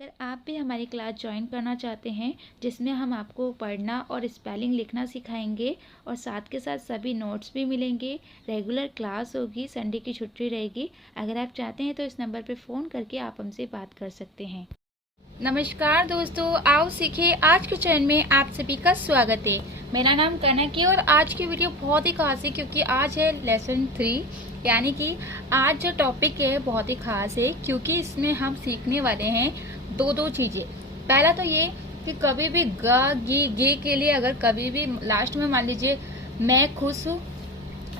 अगर आप भी हमारी क्लास ज्वाइन करना चाहते हैं जिसमें हम आपको पढ़ना और स्पेलिंग लिखना सिखाएंगे और साथ के साथ सभी नोट्स भी मिलेंगे, रेगुलर क्लास होगी, संडे की छुट्टी रहेगी। अगर आप चाहते हैं तो इस नंबर पर फ़ोन करके आप हमसे बात कर सकते हैं। नमस्कार दोस्तों, आओ सीखे आज के चैनल में आप सभी का स्वागत है। मेरा नाम कनक है और आज की वीडियो बहुत ही खास है क्योंकि आज है लेसन 3, यानी कि आज जो टॉपिक है बहुत ही खास है क्योंकि इसमें हम सीखने वाले हैं दो चीजें। पहला तो ये कि कभी भी ग गी गे के लिए अगर कभी भी लास्ट में मान लीजिए मैं खुश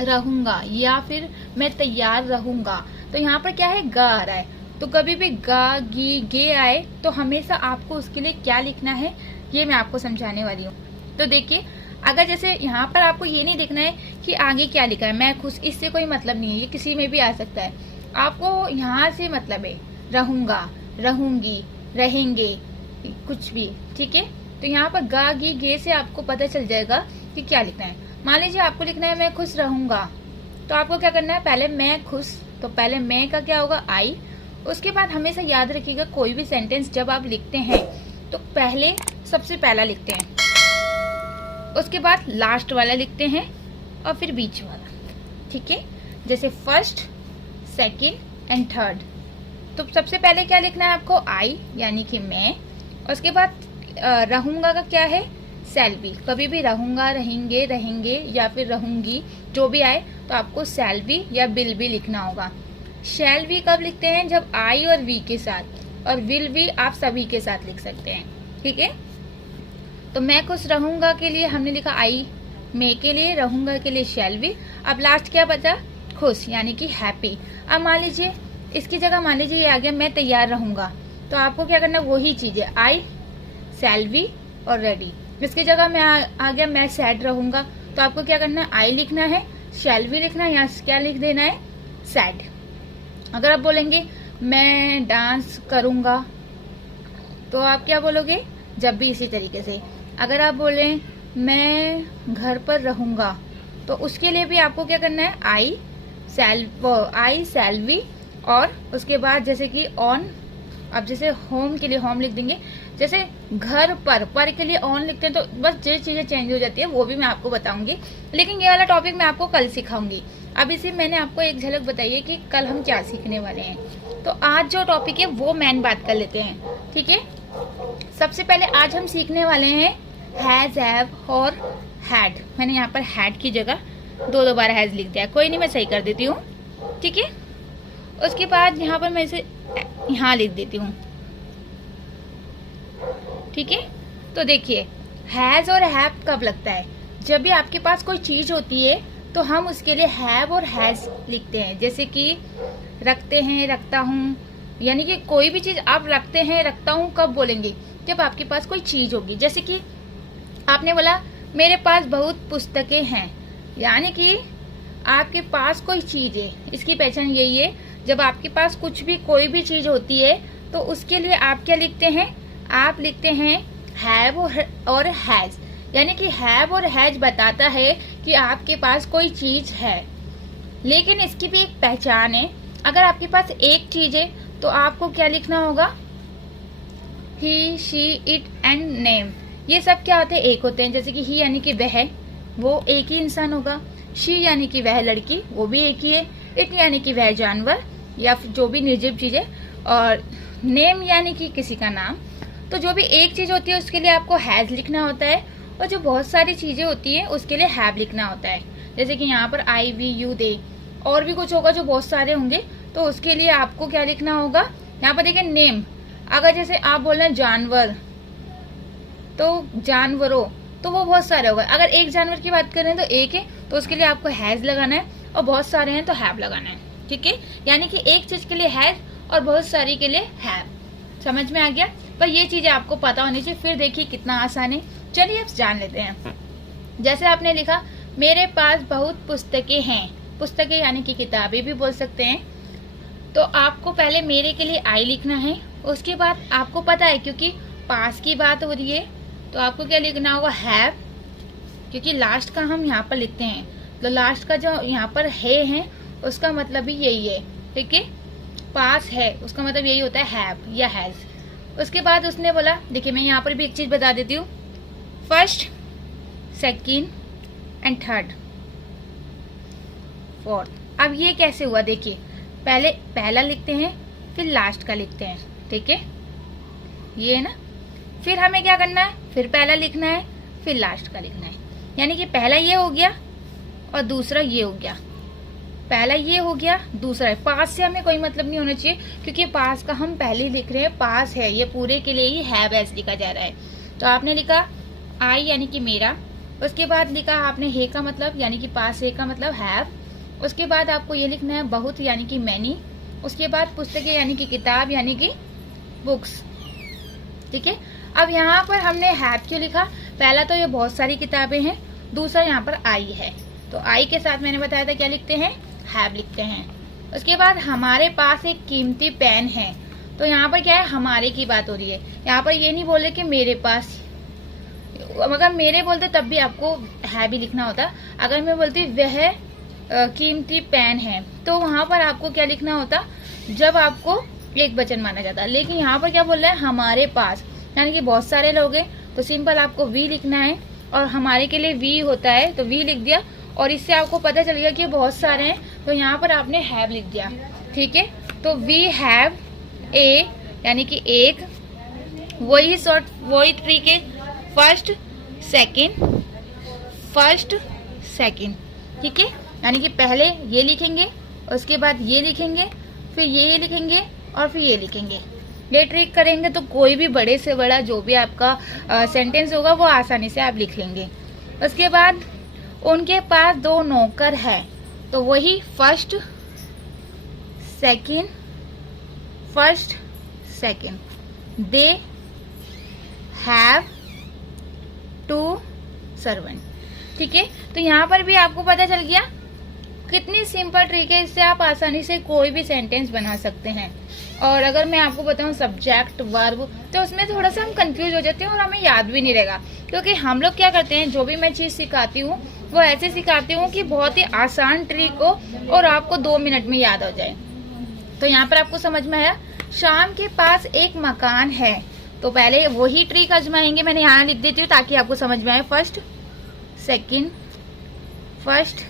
रहूंगा या फिर मैं तैयार रहूंगा, तो यहाँ पर क्या है ग आ रहा है। तो कभी भी ग गी गे आए तो हमेशा आपको उसके लिए क्या लिखना है ये मैं आपको समझाने वाली हूँ। तो देखिए, अगर जैसे यहाँ पर आपको ये नहीं देखना है कि आगे क्या लिखा है, मैं खुश, इससे कोई मतलब नहीं है, ये किसी में भी आ सकता है। आपको यहाँ से मतलब है रहूंगा, रहूंगी, रहेंगे, कुछ भी, ठीक है। तो यहाँ पर गा गी गे से आपको पता चल जाएगा कि क्या लिखना है। मान लीजिए आपको लिखना है मैं खुश रहूंगा, तो आपको क्या करना है, पहले मैं खुश, तो पहले मैं का क्या होगा आई। उसके बाद हमेशा याद रखिएगा कोई भी सेंटेंस जब आप लिखते हैं तो पहले सबसे पहला लिखते हैं, उसके बाद लास्ट वाला लिखते हैं और फिर बीच वाला, ठीक है। जैसे फर्स्ट, सेकंड एंड थर्ड। तो सबसे पहले क्या लिखना है आपको, आई यानी कि मैं। उसके बाद रहूंगा का क्या है, शैल बी। कभी भी रहूंगा, रहेंगे, रहेंगे या फिर रहूंगी, जो भी आए तो आपको शैल बी या विल बी लिखना होगा। शैल बी कब लिखते हैं, जब आई और वी के साथ, और विल बी आप सभी के साथ लिख सकते हैं, ठीक है। तो मैं खुश रहूंगा के लिए हमने लिखा आई, मैं के लिए, रहूंगा के लिए शैल बी। अब लास्ट क्या बचा, खुश यानी कि हैप्पी। अब मान लीजिए इसकी जगह मान लीजिए ये आ गया मैं तैयार रहूंगा, तो आपको क्या करना है, वही चीज है आई, शैल बी और रेडी। इसकी जगह मैं आ गया मैं सैड रहूंगा, तो आपको क्या करना है, आई लिखना है, शैल बी लिखना है, यहाँ क्या लिख देना है, सैड। अगर आप बोलेंगे मैं डांस करूंगा, तो आप क्या बोलोगे, जब भी इसी तरीके से। अगर आप बोले मैं घर पर रहूंगा, तो उसके लिए भी आपको क्या करना है, आई शैल बी और उसके बाद जैसे कि ऑन। अब जैसे होम के लिए होम लिख देंगे, जैसे घर पर के लिए ऑन लिखते हैं। तो बस जो चीजें चेंज हो जाती है वो भी मैं आपको बताऊंगी, लेकिन ये वाला टॉपिक मैं आपको कल सिखाऊंगी। अब इसी मैंने आपको एक झलक बताई है कि कल हम क्या सीखने वाले हैं। तो आज जो टॉपिक है वो मैन बात कर लेते हैं, ठीक है। सबसे पहले आज हम सीखने वाले हैं हैज, हैव और हैड। मैंने यहाँ पर हैड की जगह दो बार हैज लिख दिया, कोई नहीं, मैं सही कर देती हूँ, ठीक है। उसके बाद यहाँ पर मैं इसे यहाँ लिख देती हूँ, ठीक है। तो देखिए हैज और हैव कब लगता है, जब भी आपके पास कोई चीज होती है तो हम उसके लिए हैव और हैज लिखते हैं। जैसे कि रखते हैं, रखता हूँ, यानी कि कोई भी चीज आप रखते हैं, रखता हूँ कब बोलेंगे, जब आपके पास कोई चीज होगी। जैसे कि आपने बोला मेरे पास बहुत पुस्तकें हैं, यानी कि आपके पास कोई चीज है। इसकी पहचान यही है, जब आपके पास कुछ भी कोई भी चीज होती है तो उसके लिए आप क्या लिखते हैं, आप लिखते हैं हैव और हैज। यानी कि हैव और हैज बताता है कि आपके पास कोई चीज है, लेकिन इसकी भी एक पहचान है। अगर आपके पास एक चीज है तो आपको क्या लिखना होगा, ही, शी, इट एंड नेम। ये सब क्या होते हैं, एक होते हैं। जैसे कि ही यानी कि वह, वो एक ही इंसान होगा। शी यानी कि वह लड़की, वो भी एक ही है। इट यानी कि वह जानवर या जो भी निर्जीव चीज है, और नेम यानी कि किसी का नाम। तो जो भी एक चीज होती है उसके लिए आपको हैज लिखना होता है, और जो बहुत सारी चीजें होती है उसके लिए हैव लिखना होता है। जैसे कि यहाँ पर आई, वी, यू, दे, और भी कुछ होगा जो बहुत सारे होंगे, तो उसके लिए आपको क्या लिखना होगा। यहाँ पर देखिए नेम, अगर जैसे आप बोल रहे हैं जानवर, तो जानवरों, तो वो बहुत सारे होगा। अगर एक जानवर की बात करें तो एक है, तो उसके लिए आपको हैज लगाना है, और बहुत सारे हैं तो हैव लगाना है, ठीक है। यानी कि एक चीज के लिए हैज और बहुत सारी के लिए हैव। समझ में आ गया, पर ये चीजें आपको पता होनी चाहिए। फिर देखिए कितना आसान है, चलिए अब जान लेते हैं। जैसे आपने लिखा मेरे पास बहुत पुस्तकें हैं, पुस्तकें यानी कि किताबें भी बोल सकते हैं। तो आपको पहले मेरे के लिए आई लिखना है, उसके बाद आपको पता है क्योंकि पास की बात हो रही है तो आपको क्या लिखना होगा, हैव, क्योंकि लास्ट का हम यहाँ पर लिखते हैं, तो लास्ट का जो यहाँ पर है उसका मतलब भी यही है, ठीक है। पास है उसका मतलब यही होता है हैव या हैज। उसके बाद उसने बोला, देखिए मैं यहाँ पर भी एक चीज बता देती हूँ, first, second and third, fourth. अब ये कैसे हुआ, देखिए पहले पहला लिखते हैं फिर लास्ट का लिखते हैं, ठीक है, ये है ना। फिर हमें क्या करना है, फिर पहला लिखना है फिर लास्ट का लिखना है, यानी कि पहला ये हो गया और दूसरा ये हो गया, पहला ये हो गया, दूसरा है। पास से हमें कोई मतलब नहीं होना चाहिए, क्योंकि पास का हम पहले ही लिख रहे हैं, पास है ये पूरे के लिए ही हैव एस लिखा जा रहा है। तो आपने लिखा आई यानी कि मेरा, उसके बाद लिखा आपने हे का मतलब यानी कि पास है का मतलब हैव, उसके बाद आपको ये लिखना है बहुत यानी कि मैनी, उसके बाद पुस्तकें यानी कि किताब यानी कि बुक्स, ठीक है। अब यहाँ पर हमने हैव क्यों लिखा, पहला तो ये बहुत सारी किताबें हैं, दूसरा यहाँ पर आई है, तो आई के साथ मैंने बताया था क्या लिखते हैं, हैव लिखते हैं। उसके बाद हमारे पास एक कीमती पेन है, तो यहाँ पर क्या है, हमारे की बात हो रही है, यहाँ पर ये नहीं बोले कि मेरे पास, अगर मेरे बोलते तब भी आपको है भी लिखना होता, अगर मैं बोलती वह कीमती पेन है तो वहां पर आपको क्या लिखना होता, जब आपको एक वचन माना जाता। लेकिन यहाँ पर क्या बोल रहा है, हमारे पास, यानी कि बहुत सारे लोग हैं, तो सिंपल आपको वी लिखना है, और हमारे के लिए वी होता है तो वी लिख दिया, और इससे आपको पता चल गया कि बहुत सारे हैं, तो यहाँ पर आपने हैव लिख दिया, ठीक है। तो वी हैव ए यानी कि एक, वही शॉर्ट वही तरीके, फर्स्ट सेकंड, फर्स्ट सेकंड, ठीक है, यानी कि पहले ये लिखेंगे, उसके बाद ये लिखेंगे, फिर ये लिखेंगे और फिर ये लिखेंगे। ये ट्रिक करेंगे तो कोई भी बड़े से बड़ा जो भी आपका सेंटेंस होगा वो आसानी से आप लिख लेंगे। उसके बाद उनके पास 2 नौकर है, तो वही first second, first second. They have 2 servant, ठीक है। तो यहाँ पर भी आपको पता चल गया कितनी सिंपल ट्रिक है, इससे आप आसानी से कोई भी सेंटेंस बना सकते हैं। और अगर मैं आपको बताऊं सब्जेक्ट वर्ब, तो उसमें थोड़ा सा हम कंफ्यूज हो जाते हैं और हमें याद भी नहीं रहेगा, क्योंकि हम लोग क्या करते हैं, जो भी मैं चीज सिखाती हूँ वो ऐसे सिखाती हूँ कि बहुत ही आसान ट्रिक हो और आपको 2 मिनट में याद हो जाए। तो यहाँ पर आपको समझ में आया, शाम के पास एक मकान है, तो पहले वही ट्रिक आजमाएंगे, मैंने यहाँ लिख देती हूँ ताकि आपको समझ में आए, फर्स्ट सेकंड, फर्स्ट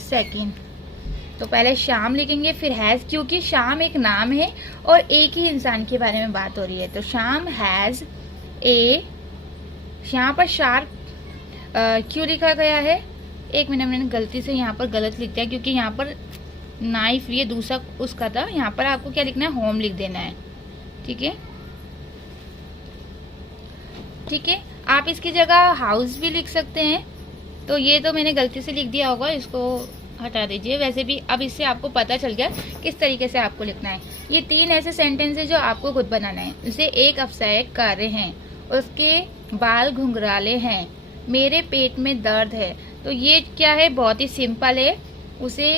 सेकंड। तो पहले शाम लिखेंगे फिर हैज, क्योंकि शाम एक नाम है और एक ही इंसान के बारे में बात हो रही है, तो शाम हैज ए। यहाँ पर शार्प क्यों लिखा गया है, एक मिनट, मैंने गलती से यहाँ पर गलत लिख दिया, क्योंकि यहाँ पर नाइफ ये दूसरा उसका था, यहाँ पर आपको क्या लिखना है, होम लिख देना है, ठीक है, ठीक है। आप इसकी जगह हाउस भी लिख सकते हैं, तो ये तो मैंने गलती से लिख दिया होगा, इसको हटा दीजिए। वैसे भी अब इससे आपको पता चल गया किस तरीके से आपको लिखना है। ये 3 ऐसे सेंटेंस है जो आपको खुद बनाना है। जैसे एक अफसायक कार्य है, उसके बाल घुंघराले हैं, मेरे पेट में दर्द है, तो ये क्या है, बहुत ही सिंपल है। उसे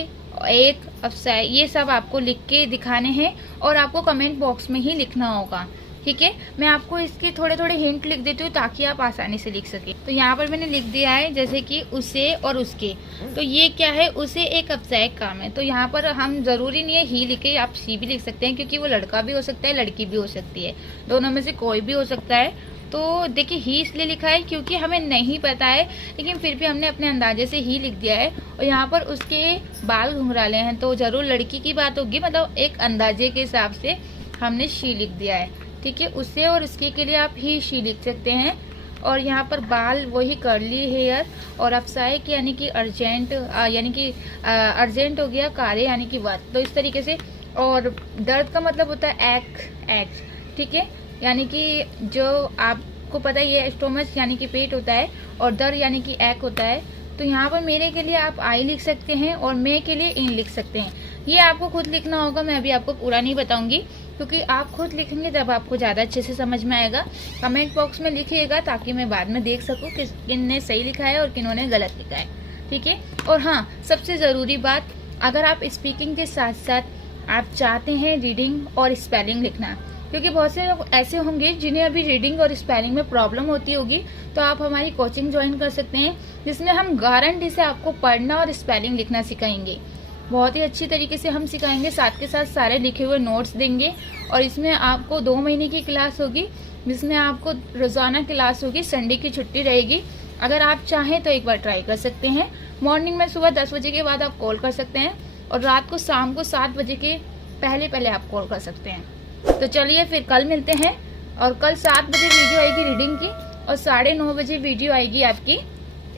एक अफसाय, ये सब आपको लिख के दिखाने हैं और आपको कमेंट बॉक्स में ही लिखना होगा, ठीक है। मैं आपको इसके थोड़े थोड़े हिंट लिख देती हूँ ताकि आप आसानी से लिख सके। तो यहाँ पर मैंने लिख दिया है जैसे कि उसे और उसके, तो ये क्या है, उसे एक अफसायक काम है, तो यहाँ पर हम जरूरी नहीं है ही लिखे, आप सी भी लिख सकते हैं, क्योंकि वो लड़का भी हो सकता है लड़की भी हो सकती है, दोनों में से कोई भी हो सकता है। तो देखिए ही इसलिए लिखा है क्योंकि हमें नहीं पता है, लेकिन फिर भी हमने अपने अंदाजे से ही लिख दिया है। और यहाँ पर उसके बाल घुंघराले हैं, तो जरूर लड़की की बात होगी, मतलब एक अंदाजे के हिसाब से हमने शी लिख दिया है, ठीक है। उससे और उसके के लिए आप ही शी लिख सकते हैं। और यहाँ पर बाल वही कर्ली हेयर, और अफसायक यानी कि अर्जेंट, यानी कि अर्जेंट हो गया, कार्य यानी कि वर्क, तो इस तरीके से। और दर्द का मतलब होता है एक्स, ठीक है, यानी कि जो आपको पता ही है स्टोमच यानी कि पेट होता है, और दर्द यानी कि एक होता है। तो यहाँ पर मेरे के लिए आप आई लिख सकते हैं और मैं के लिए इन लिख सकते हैं। ये आपको खुद लिखना होगा, मैं अभी आपको पूरा नहीं बताऊंगी, क्योंकि आप खुद लिखेंगे तब आपको ज़्यादा अच्छे से समझ में आएगा। कमेंट बॉक्स में लिखिएगा ताकि मैं बाद में देख सकूं कि किन्ने सही लिखा है और किन्होंने गलत लिखा है, ठीक है। और हाँ, सबसे ज़रूरी बात, अगर आप स्पीकिंग के साथ साथ आप चाहते हैं रीडिंग और स्पेलिंग लिखना, क्योंकि बहुत से लोग ऐसे होंगे जिन्हें अभी रीडिंग और स्पेलिंग में प्रॉब्लम होती होगी, तो आप हमारी कोचिंग ज्वाइन कर सकते हैं, जिसमें हम गारंटी से आपको पढ़ना और स्पेलिंग लिखना सिखाएंगे। बहुत ही अच्छी तरीके से हम सिखाएंगे, साथ के साथ सारे लिखे हुए नोट्स देंगे। और इसमें आपको 2 महीने की क्लास होगी, जिसमें आपको रोज़ाना क्लास होगी, संडे की छुट्टी रहेगी। अगर आप चाहें तो एक बार ट्राई कर सकते हैं। मॉर्निंग में सुबह 10 बजे के बाद आप कॉल कर सकते हैं और रात को शाम को 7 बजे के पहले पहले आप कॉल कर सकते हैं। तो चलिए फिर कल मिलते हैं। और कल 7 बजे वीडियो आएगी रीडिंग की और 9:30 बजे वीडियो आएगी आपकी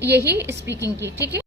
यही स्पीकिंग की, ठीक है।